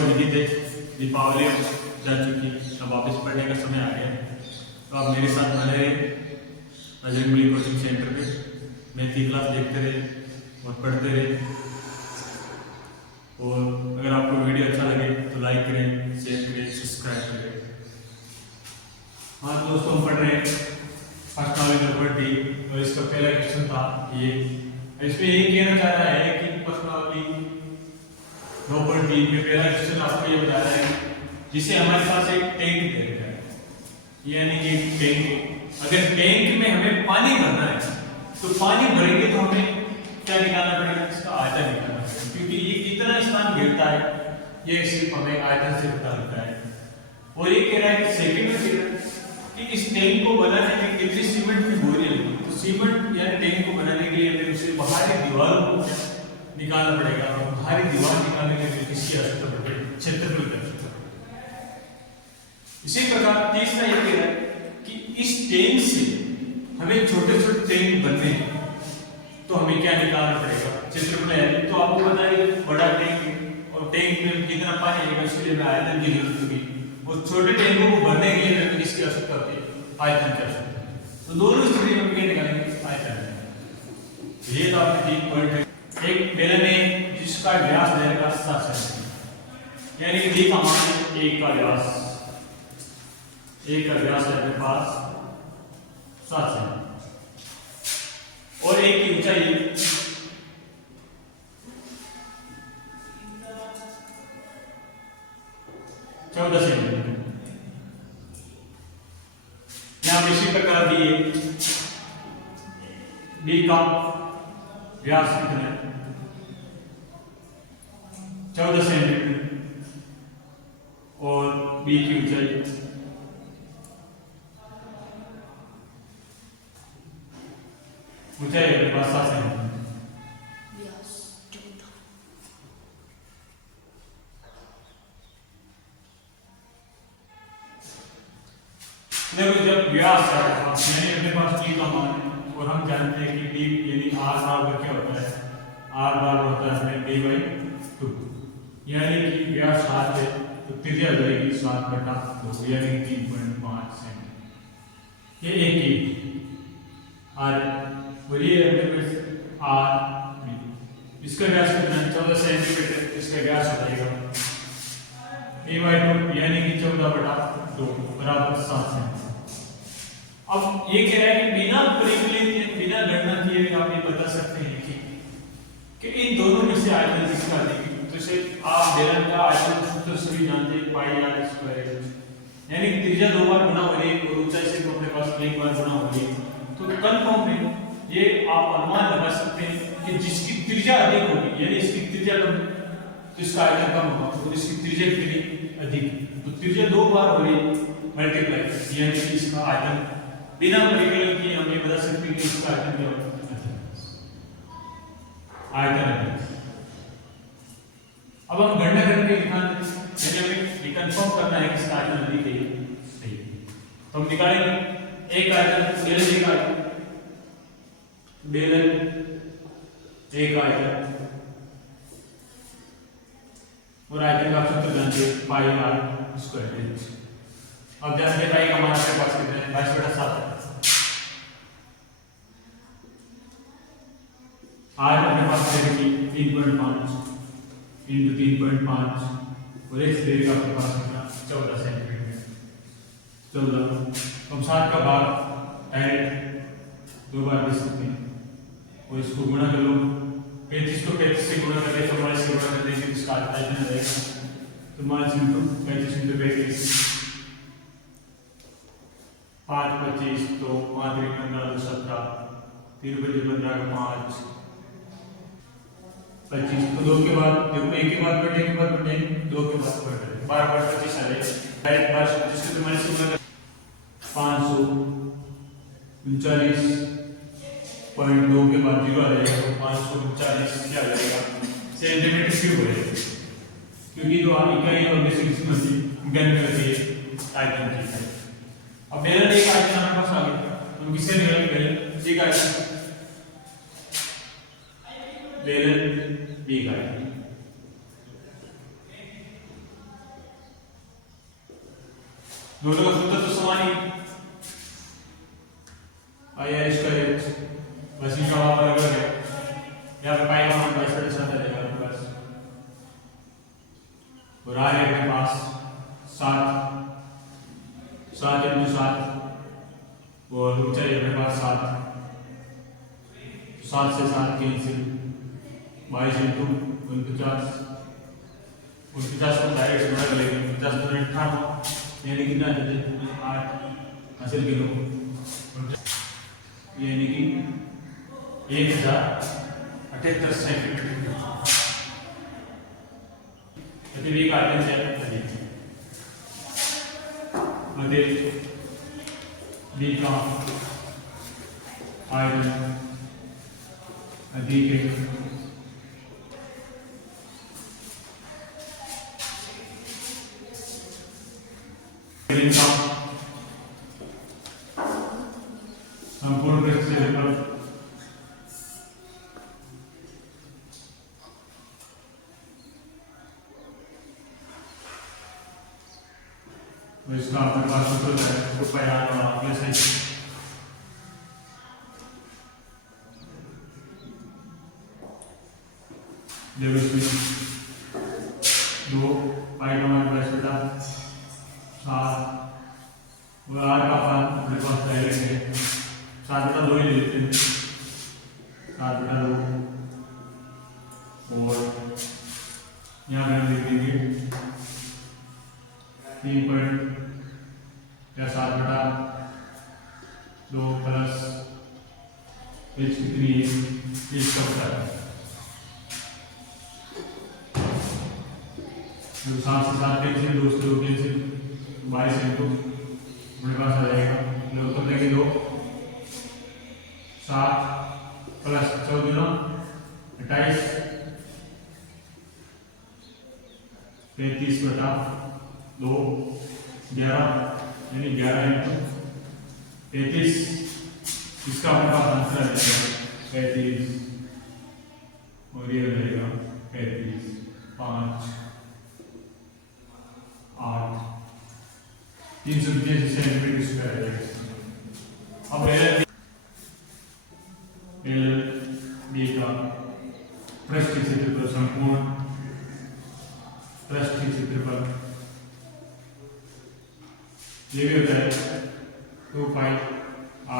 और विधि थे, दीपावली जा चुकी, अब वापस पढ़ने का समय आ गया। तो आप मेरे साथ बने रहे बजरंगबली कोचिंग सेंटर पे, मैथ की क्लास देखते रहे और पढ़ते रहे। और अगर आपको वीडियो अच्छा लगे तो लाइक करें, शेयर करें, सब्सक्राइब करें। हाँ दोस्तों, हम पढ़ रहे हैं फर्स्ट नॉलेज नंबर डी और इसका पहला क्वेश्चन था ये। इसमें ये कहना चाह रहा है कि फर्स्ट नॉलेज नंबर डी में पहला क्वेश्चन आपको ये बता रहा है जिसे हमारे पास एक टैंक दे रखा है, यानी कि टैंक, अगर टैंक में हमें पानी भरना है तो पानी भरेंगे तो हमें क्या निकालना पड़ेगा, इसका आयतन निकालना पड़ेगा, क्योंकि ये कितना स्थान घेरता है ये सिर्फ हमें आयतन से पता लगता है। और ये कह रहा है कि सेकंड में कह रहा है कि इस टैंक को बनाने में कितनी सीमेंट की बोरी लगेगी। तो सीमेंट या टैंक को बनाने के लिए हमें उसे बाहरी दीवारों को निकालना पड़ेगा, और बाहरी दीवार निकालने के लिए किसकी आवश्यकता पड़ेगी, क्षेत्रफल की आवश्यकता। इसी प्रकार तीसरा ये कह रहा है कि इस टैंक से हमें छोटे छोटे टैंक बनने हैं तो हमें क्या निकालना पड़ेगा, क्षेत्रफल है। तो आपको पता है बड़ा टैंक है और टैंक में कितना पानी आएगा, उसके लिए हमें आयतन की जरूरत होगी, और छोटे टैंकों को भरने के लिए हमें किसकी आवश्यकता होती है, आयतन की आवश्यकता। तो दोनों स्थिति में क्या निकालेंगे, आयतन। ये तो आपके 3 पॉइंट है। एक बेलन है जिसका व्यास रहेगा 7 सेंटीमीटर, यानी कि डी का मान 1 का व्यास, 1 का व्यास है अपने पास 7 सेंटीमीटर, और एक की ऊंचाई 14 सेंटीमीटर। यहां इसी प्रकार दिए डी का व्यास कितना है, 14 सेंटीमीटर, और बी की ऊंचाई 7 सेंटीमीटर। देखो जब व्यास है यानी अपने पास डी का मान है और हम जानते हैं कि डी यानी आर बराबर क्या होता है, आर बराबर होता है d/2, यानी कि व्यास 7 है तो त्रिज्या हो जाएगी 7/2, यानी 3.5 सेंटीमीटर। ये एक ही आर, और ये अपने पास आर, इसका व्यास कितना है 14 सेंटीमीटर, इसका व्यास हो जाएगा a/2, यानी कि 14/2 बराबर 7 सेंटीमीटर। अब ये कह रहा है कि बिना परिकलित बिना गणना किए भी आप ये बता सकते हैं कि इन दोनों में से आयतन किसका अधिक है। तो इसे आप बेलन का आयतन सूत्र सभी जानते हैं, πr², यानी त्रिज्या 2 बार गुना हो रही है और ऊंचाई से तो अपने पास 1 बार गुना हो रही है। तो कंफर्म में ये आप अनुमान लगा सकते हैं कि जिसकी त्रिज्या अधिक होगी, यानी इसकी त्रिज्या कम तो इसका आयतन कम होगा, और इसकी त्रिज्या कितनी अधिक, तो त्रिज्या 2 बार हो रही मल्टीप्लाई, यानी कि इसका आयतन बिना परिकलन किए हम ये बता सकते हैं कि इसका आयतन क्या होगा, आयतन है। अब हम गणना करके दिखाना, यानी हमें ये कंफर्म करना है कि इसका आयतन अधिक है सही, तो हम निकालेंगे एक आयतन बेलन एक आयतन, बेलन एक आयतन, और आयतन का सूत्र जानते हैं πr²। अब जानते हैं पाई का मान आपके पास कितना है, 22/7 है। आर अपने पास रहेगी 3.5 इंटू 3.5, और एक्स रहेगा आपके पास कितना 14 सेंटीमीटर, 14। हम 7 का भाग डायरेक्ट 2 बार दे सकते हैं, और इसको गुणा कर लो, 35 को 35 से गुणा करके 44 से गुणा करने से इसका आयतन रहेगा, तो मान 35 इंटू 35, 5 25, तो 5 3 15 2 17, 3 5 15 का 5 25, तो 2 के बाद देखो, 1 के बाद बढ़ने के बाद बढ़ने 2 के बाद बढ़ रहे 12 बार 25 आ जाएगा डायरेक्ट बार, जिसको तुम्हारे से 539.2 के बाद 0 आ जाएगा, तो 539 क्या आ जाएगा सेंटीमीटर क्यूब हो जाएगा, क्योंकि जो आप इकाई और बेसिक मशीन गन करती है आयतन की। अब बेलन एक आयतन हमारे पास आ गया, तो किससे निकालेंगे, बेलन एक आयतन, बेलन एक आयतन, दोनों का सूत्र तो समान ही, आई आर स्क्वायर एच बस इनका वहां पर अलग है, यहाँ पे पाई का मान बाईस बटे सात आ जाएगा आपके पास, और आर है अपने पास सात, सात इंटू सात, और ऊंचाई अपने पास सात, सात से सात कैंसिल, 22 इंटू 49, 49 को डायरेक्ट गुणा कर लेंगे, 50 में 58 यानी कितना आ जाता है 8 हासिल किलो, यानी कि 1078 सेंटीमीटर। यदि वी का आयतन है अधिक वी का आयतन अधिक है संपूर्ण पृष्ठ क्षेत्रफल इसका अपने पास सूत्र है रुपया प्लस है दो पाई का मान प्लस बटा 7 और आर का मान अपने पास डायरेक्ट है 7/2 ही ले लेते हैं 7/2 और यहाँ पे हम लिख देंगे 3 पॉइंट या 7/2 प्लस एच कितनी है इसका पता है, 7 से 7 कैंसिल 2 से 2 कैंसिल 22 इंटू मेरे पास आ जाएगा लोग तो लेंगे 2 7 प्लस 14 28 35/2 11 यानी 11 इंटू 35 इसका अपने पास आंसर आ जाएगा 35 और ये हो जाएगा 35 5 8 383 सेंटीमीटर स्क्वायर है। अब एल बी का पृष्ठ क्षेत्रफल संपूर्ण पृष्ठ क्षेत्रफल ये भी होता है 2 पाई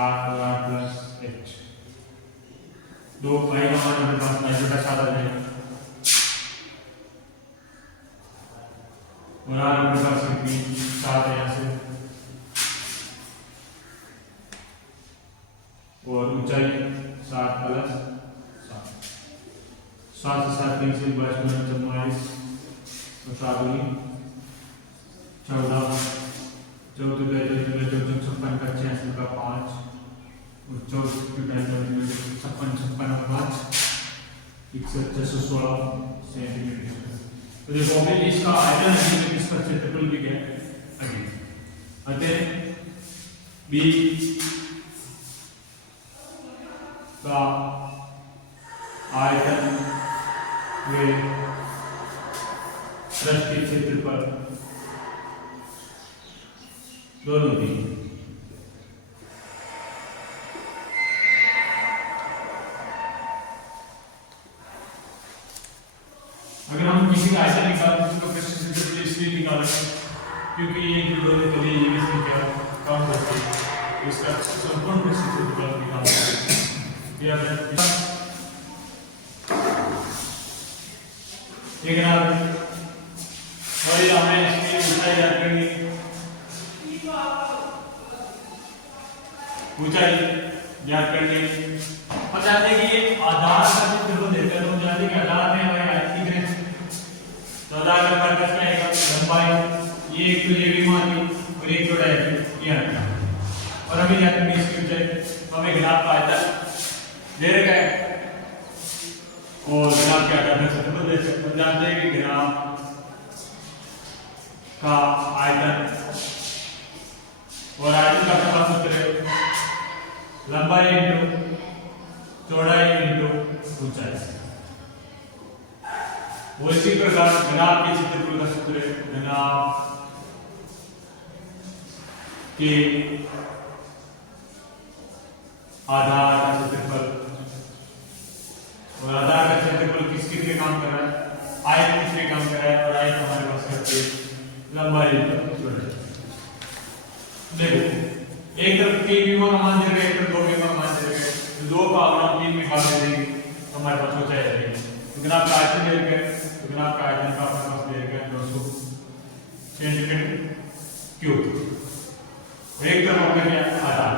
आर प्लस एच, 2 पाई का मान हमारे पास 22/7 आ जाएगा और आर हमारे पास कितनी 7 है यहाँ से, और ऊंचाई 7 प्लस 7 से 7 कैंसिल 22 और 7 हुई 14 54 का 86 का 5 और 54 5 616 सेंटीमीटर। तो देखो अभी इसका आयतन है इसका क्षेत्रफल भी क्या है अतः बी का आयतन वे पृष्ठ क्षेत्रफल दोनों की अगर हम किसी का आयतन निकालें तो पृष्ठ क्षेत्रफल इसलिए निकालें क्योंकि ये जो दोनों कभी ये भी संख्या कम होती है इसका संपूर्ण पृष्ठ क्षेत्रफल निकालना है ये अपने एक नाम और ये हमें इसकी ऊंचाई ज्ञात करनी ऊंचाई ज्ञात करनी और जानते हैं कि ये आधार का क्षेत्रफल देता है तो जानते हैं कि आधार में हमारे आयत की ग्रेड तो आधार का वर्ग क्या आएगा लंबाई ये एक तो ये भी मान और एक तो डायरेक्ट ये आता और अभी जानते हैं इसकी ऊंचाई हमें ग्राफ का आयतन दे रखा है और ग्राफ के आधार पर क्षेत्रफल दे सकते हैं जानते हैं कि ग्राफ का आयतन और आयतन का अपने पास सूत्र है लंबाई इंटू चौड़ाई इंटू ऊंचाई वो इसी प्रकार घनाभ के क्षेत्रफल का सूत्र है घनाभ के आधार का क्षेत्रफल, और आधार का क्षेत्रफल किस किस पे काम कर रहा है, आयत किस पे काम कर रहा है, और आयत हमारे पास करते लंबाई पर चौड़ाई। देखो एक तरफ के भी का मान दे रहे हैं, एक तरफ 2 के का मान दे रहे हैं, तो 2 का अवयव 3 में भाग दे देंगे तो हमारे पास ऊंचाई आ जाएगी। तो ग्राफ का आयतन दे रखे हैं, तो ग्राफ का आयतन का हमारे पास दे रखे हैं 200 सेंटीमीटर क्यूब। एक तरफ हो गया आधार,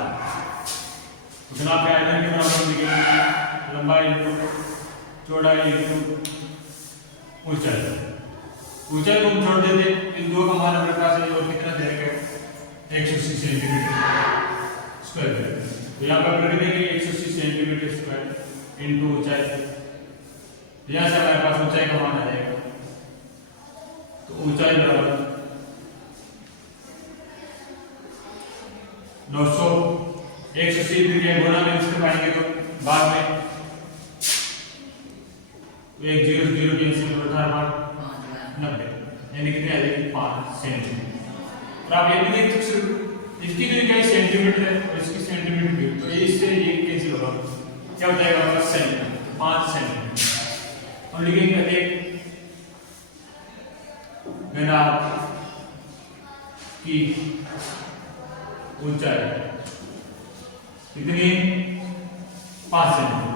तो ग्राफ का आयतन के बराबर लिखेंगे लंबाई इंटू चौड़ाई इंटू ऊंचाई। ऊंचाई को हम छोड़ देते, इन 2 का मान हमारे पास है और कितना दे रखे हैं 180 सेंटीमीटर स्क्वायर। तो यहाँ पर कर देंगे 180 सेंटीमीटर स्क्वायर इंटू ऊंचाई, यहाँ से हमारे पास ऊंचाई का मान आ जाएगा। तो ऊंचाई बराबर 900, 180 फिर गुना में इसके पाएंगे तो बाद में 1 0 0 कैंसिल हो जाता है 90, यानी कितने आ जाएगी 5 सेंटीमीटर। और आप ये भी देख सकते हो इसकी जो इकाई सेंटीमीटर है और इसकी सेंटीमीटर की, तो इससे ये कैंसिल होगा, क्या हो जाएगा हमारा सेंटीमीटर, 5 सेंटीमीटर। और लिखेंगे एक घनाभ की ऊंचाई कितनी 5 सेंटीमीटर।